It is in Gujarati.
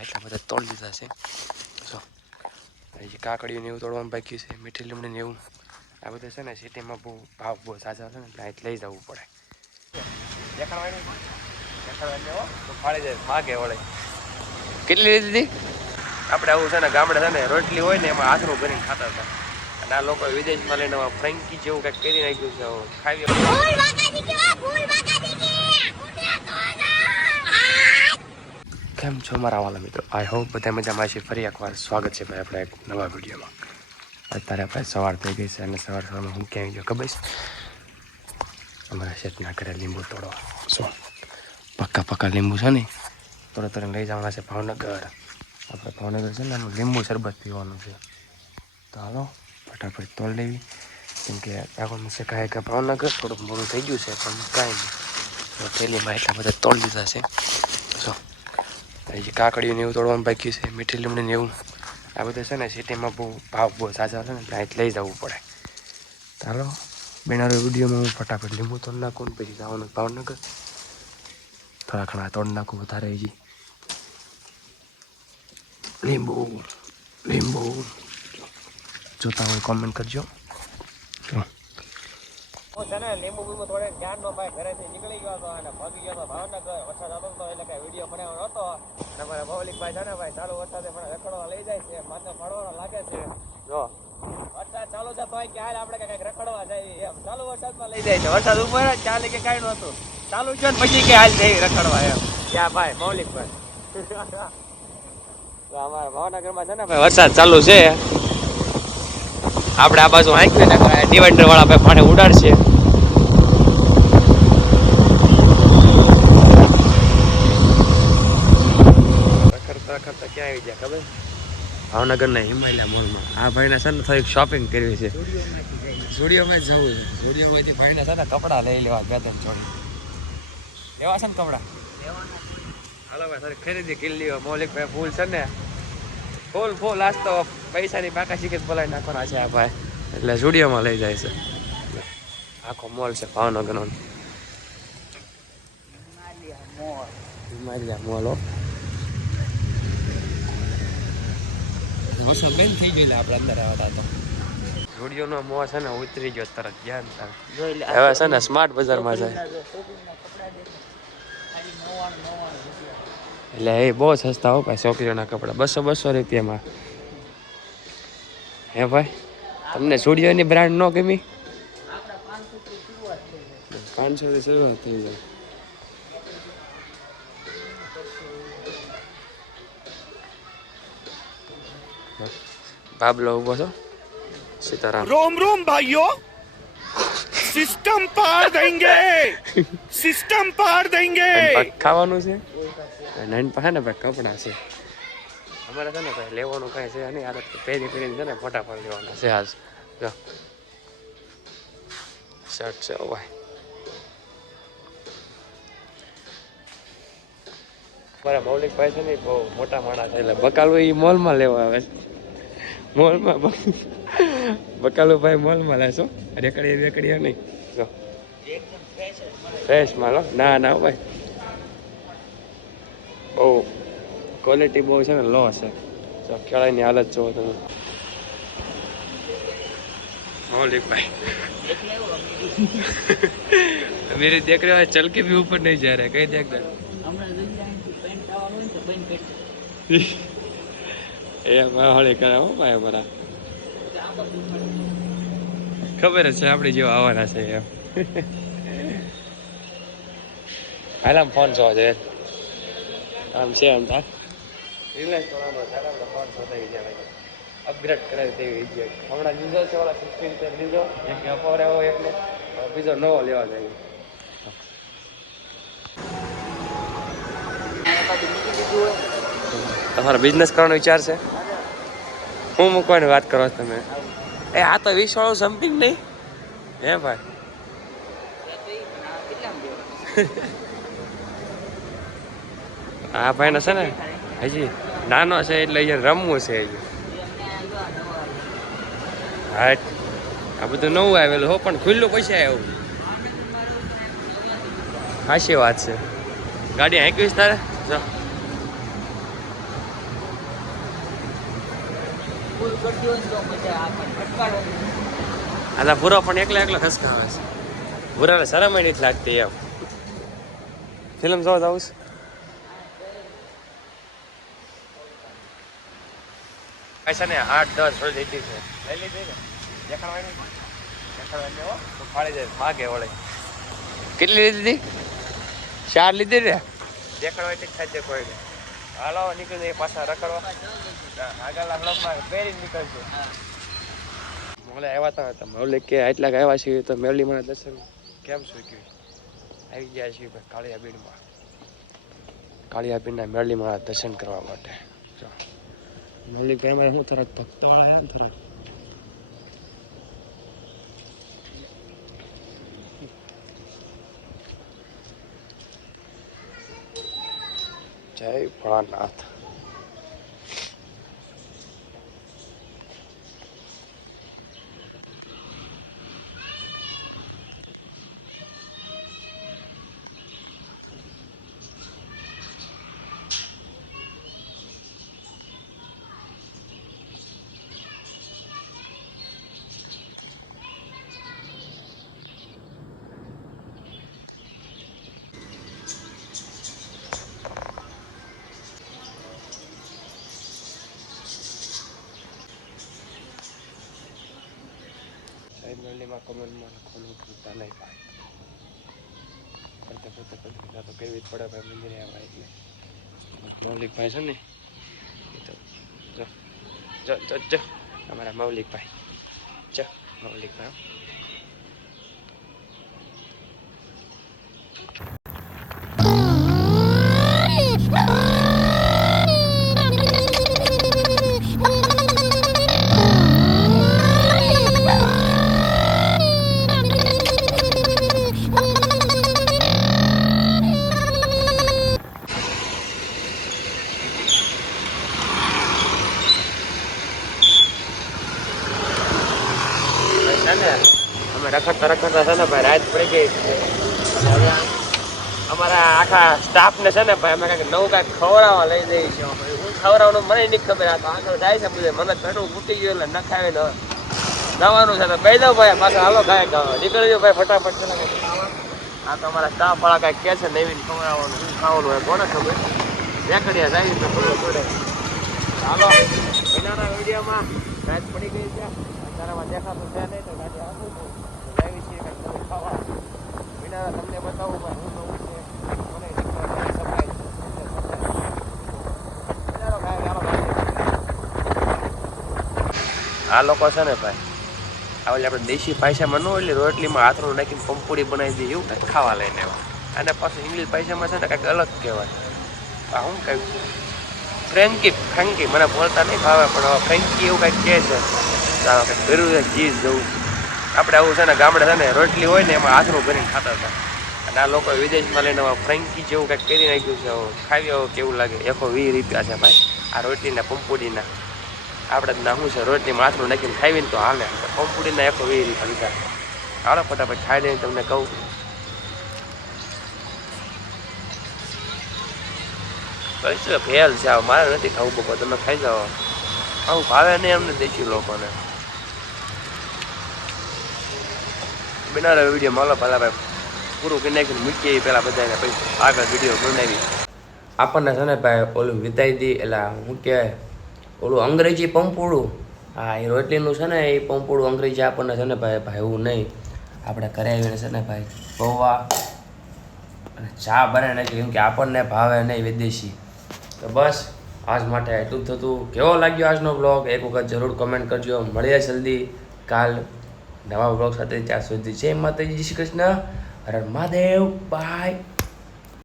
એટલા બધા તોડી દીધા છે. જો હજી કાકડીઓને એવું તોડવાનું બાકી છે મીઠી લીમડી ને એવું. આ બધું છે ને સિટીમાં બહુ ભાવ બહુ સાજા છે ને એટલે લઈ જવું પડે. દેખાડવાની દેખાડવાની તો ફાળી જાય માગે વળે. કેટલી લીધી હતી? આપણે આવું છે ને ગામડે છે ને રોટલી હોય ને એમાં આથરું કરીને ખાતા હતા. અને આ લોકો વિદેશમાં લઈને ફ્રેન્કી જેવું કંઈક કરી નાખ્યું છે ખાવી કેમ છો મારા વાલા મિત્રો? આઈ હોપ બધા મજામાં છે. ફરી એકવાર સ્વાગત છે ભાઈ આપણે એક નવા વિડીયોમાં. અત્યારે આપણે સવાર થઈ ગઈ છે અને સવાર સવારમાં હું ક્યાં ગયો ખબર અમારા શેઠના ઘરે લીંબુ તોડવા. શું? પક્કા પક્કા લીંબુ છે ને? તોડે તોડે લઈ જવાના છે ભાવનગર. આપણે ભાવનગર છે ને લીંબુ શરબત પીવાનું છે. તો હાલો, ફટાફટ તોડ લેવી. કેમ કે આગળ છે કાંઈ કે ભાવનગર થોડુંક મોડું થઈ ગયું છે, પણ કાંઈ નહીં. થેલીમાં એટલા બધા તોડ લીધા છે. હજી કાકડીઓને એવું તોડવાનું બાકી છે, મીઠી લીમડી ને એવું. આ બધું છે ને સિટીમાં બહુ ભાવ બહુ સાચા છે ને ત્યાં લઈ જવું પડે. ચાલો, બેનારો વિડીયોમાં હું ફટાફટ લીંબુ તોડ નાખું પછી જવાનું ભાવનગર. થોડા ઘણા તોડ નાખું વધારે હજી. લીંબુ લીંબુ. જોતા હોય કોમેન્ટ કરજો. છે ને લીંબુ બીંબુ થોડે ધ્યાન નો ભાઈ ઘરેથી નીકળી ગયો હતો અને ભાગી ગયો હતો ભાવનગર. વરસાદ આવતો હતો એટલે કઈ વીડિયો બનાવવાનો હતો. અને મારા ભૌલિક ભાઈ છે ને ભાઈ, ચાલુ વરસાદે મને રખડવા લઈ જાય છે માથે પડવાનો લાગે છે. જો, વરસાદ ચાલુ છે ભાઈ કે હાલ આપણે કંઈક રખડવા જાય એમ. ચાલુ વરસાદમાં લઈ જાય છે. વરસાદ ઉપર જ ચાલે કે કાંઈ નહોતું. ચાલુ છે ને પછી કે હાલ જઈ રખડવા એમ. ક્યાં ભાઈ મૌલિક ભાઈ અમારા ભાવનગરમાં છે ને ભાઈ, વરસાદ ચાલુ છે. આપણે આ બાજુ હાંકવી ને ડિવાઈડર વાળા ભાઈ પાણી ઉડાડશે. ક્યાં આવી ગયા ખબર? ભાવનગરના હિમાલયા મોલમાં આ ભાઈને છે ને થોડીક શોપિંગ કરવી છે. સ્ટુડિયોમાં જવું છે. સ્ટુડિયોમાંથી ભાઈને છે ને કપડાં લઈ લેવા બે ત્રણ જોડી એવા છે ને કપડાં? હાલો ભાઈ થોડી ખરીદી કિલ્લી મૌલિક ભાઈ ફૂલ છે ને. ફૂલ ફૂલ. આજ તો પૈસાની પાકા શીખે બોલાવી નાખવાના છે આ ભાઈ. એટલે સ્ટુડિયોમાં લઈ જાય છે. આખો મોલ છે ભાવનગરનો. હિમાલયા મોલ વરસાદ બેન થઈ ગયેલા આપણે અંદર આવ્યા હતા તો સ્ટુડિયોનો મોં છે ને ઉતરી ગયો તરત ધ્યાન તાર હવે છે ને સ્માર્ટ બજારમાં જાય એટલે એ બહુ સસ્તા હો ભાઈ છોકરીઓના કપડાં બસો બસો રૂપિયામાં હે ભાઈ તમને સ્ટુડિયોની બ્રાન્ડ ન ગમી પાંચસો થી શરૂઆત થઈ જાય ભાબલો ઊભો છો સીતારામ રોમ રોમ ભાઈઓ સિસ્ટમ પાર દેંગે સિસ્ટમ પાર દેંગે ખાવાનું છે નાઈન પાસે ને ભાઈ કપડાં છે અમારે છે ને ભાઈ લેવાનું કાંઈ છે નહીં આદત પહેરી પહેરીને છે ને ફોટા પાડી લેવાના છે આજ જો શર્ટ છે ભાઈ મારા મૌલિકભાઈ છે ને બહુ મોટા માણસ છે એટલે બકાલો એ મોલમાં લેવા આવે છે. મોલમાં બકાલુભાઈ મોલમાં લેશો રેકડીએ રેકડીએ નહીં. જો. ફ્રેશ માલો ના ના ભાઈ. બહુ ક્વોલિટી બહુ છે ને લો છે. જો ખેળાની હાલત જુઓ તમે. મૌલિકભાઈ મેરી દેખ રહ્યો ચલકી ભી ઉપર નહીં જા રહે કઈ દેખ દે એમ હોળી કરે હો ભાઈ અમારા ખબર છે આપણે જેવો આવવાના છે એમ હાલ આમ ફોન છો છે આમ છે આમ તા રિલાયન્સ વાળાનો જ્યારે આપણે ફોન શોધાઈ ગયા ભાઈ અપગ્રેડ કરાવી તેવી ગયા હમણાં લીધો છે વાળા ફિફ્ટીન પર લીધો એક અપોરે હોય એટલે બીજો નવો લેવા જાય બીજું બીજું હોય તમારો બિઝનેસ કરવાનો વિચાર છે? હું મૂકવાની વાત કરો તમે? એ, આ તો વીસ વાળું સમથિંગ નહીં. હે ભાઈ? આ ભાઈને છે ને, હજી નાનો છે એટલે અહીંયા રમવું છે હજી. હા આ બધું નવું આવેલું, હો, પણ ખુલ્લું પૈસા આવ્યું હાશી વાત છે. ગાડી હાંકીશ તારે? જો. ફૂલ કરતી હોય તો મજા આ પણ ખટકાડો આના ભૂરો પણ એકલા એકલા ખસકાવે છે. ભૂરાને શરમ નથી લાગતી એમ. ફિલ્મ જોવા છે? પૈસા ને આઠ દસ થોડી લીધી છે. લઈ લીધી ને? દેખાડવાની? દેખાડવાની હો તો ફાળી જાય માગે વળે. કેટલી લીધી ચાર લીધી ને? દેખાડવા જ થાય છે કોઈ હાલો નીકળી પાછા રખડવા. આગળના બ્લોકમાં પહેરી નીકળશે મોલે આવ્યા હતા હતા મોલે કે આટલા આવ્યા છીએ તો મેરલી મને દર્શન કેમ સૂક્યું આવી ગયા છીએ ભાઈ કાળિયા બીડમાં કાળિયા બીડના મેરલી મારા દર્શન કરવા માટે. જો. મેરલી ભાઈ અમારે શું થોડાક ભક્તો આવ્યા ને થોડાક જય ભોળાનાથ સાહેબ મેરલીમાં કમેન્ટમાં લખવાનું ભૂલતા નહીં ભાઈ કરતા કરતા કરતા તો કેવી જ પડે ભાઈ મંદિરે આવે એટલે મૌલિકભાઈ છે ને એ તો જો જો જો અમારા મૌલિકભાઈ જો મૌલિકભાઈ હો. ભાઈ છે ને અમે છે ને ભાઈ, રાત પડી ગઈ અમારા આખા સ્ટાફને છે ને ભાઈ, અમે કાંઈક નવું કાંઈક ખવડાવવા લઈ જઈએ છીએ. હું ખવડાવવાનું મને નહીં ખબર આ તો આગળ જાય છે બધે. મને પેટું ફૂટી ગયું એટલે ન ખાવે ન નવાનું છે. તો કહી દઉં ભાઈ, પાછા હાલો ખાય ખાવા નીકળી જાઓ ભાઈ ફટાફટ છે કંઈક આ તો અમારા સ્ટાફ વાળા કાંઈક કહે છે નવીન ખવડાવવાનું, શું ખાવાનું હોય, કોને ખબર? રેકડિયા જાય તો ખબર પડે ચાલો એનાના વિડીયોમાં રાત પડી ગઈ છે. તારામાં દેખાતું છે નહીં, તો ગાડી આપું છું તો લાવી છીએ કંઈક નવું બતાવું પણ હું આ લોકો છે ને ભાઈ, આ આપણે દેશી પૈસામાં ન એટલે રોટલીમાં હાથરું નાખીને પંપુડી બનાવી દઈએ એવું કંઈક ખાવા લઈને એવા. અને પાછું ઇંગ્લિશ પૈસામાં છે ને કંઈક અલગ કહેવાય. આ શું કંઈક ફ્રેન્કી ફ્રેન્કી મને બોલતા નહીં ભાવે, પણ ફ્રેન્કી એવું કંઈક કહે છે. કંઈક છે, ચીઝ જેવું આપણે આવું છે ને, ગામડે છે ને, રોટલી હોય ને, એમાં હાથનું ભરીને ખાતા હતા. અને આ લોકો વિદેશમાં લઈને ફ્રેન્કી જેવું કંઈક કરી નાખ્યું છે ખાવી આવો, કેવું લાગે? એકો વીસ રૂપિયા છે ભાઈ, આ રોટલીના, પંપુડીના. આપણે ના શું છે, રોટલી માથનું નાખીને ખાવીને તો હાલે. પંપુડીના એકો વીસ રૂપિયા લીધા. હાલો, ફટાફટ ખાઈ લઈને તમને કહું. કઈ ફેલ છે? મારે નથી ખાવું બપોર તમે ખાઈ જાઓ. આવું ભાવે નહીં અમને દેશી લોકોને. બનાવે વીડિયો માલો પહેલાં ભાઈ. પૂરું કરી નાખીને મૂકીએ પહેલાં બધાને પછી આગળ વીડિયો બનાવી આપણને છે ને ભાઈ ઓલું વિતાઈ દી, એટલે હું કહેવાય ઓલું અંગ્રેજી પંપોળું. હા એ રોટલીનું છે ને એ પંપોળું અંગ્રેજી આપણને છે ને ભાઈ ભાઈ નહીં. આપણે ઘરે આવીને છે ને ભાઈ પૌવા અને ચા બનાવી નાખી, કેમ કે આપણને ભાવે નહીં વિદેશી. તો બસ, આજ માટે એટલું જ થતું. કેવો લાગ્યો આજનો બ્લોગ એક વખત જરૂર કમેન્ટ કરજો. મળીએ જલ્દી. કાલ નવા બ્લોગ સાથે ત્યાં સુધી જય માતાજી શ્રી કૃષ્ણ. હર મહાદેવ બાય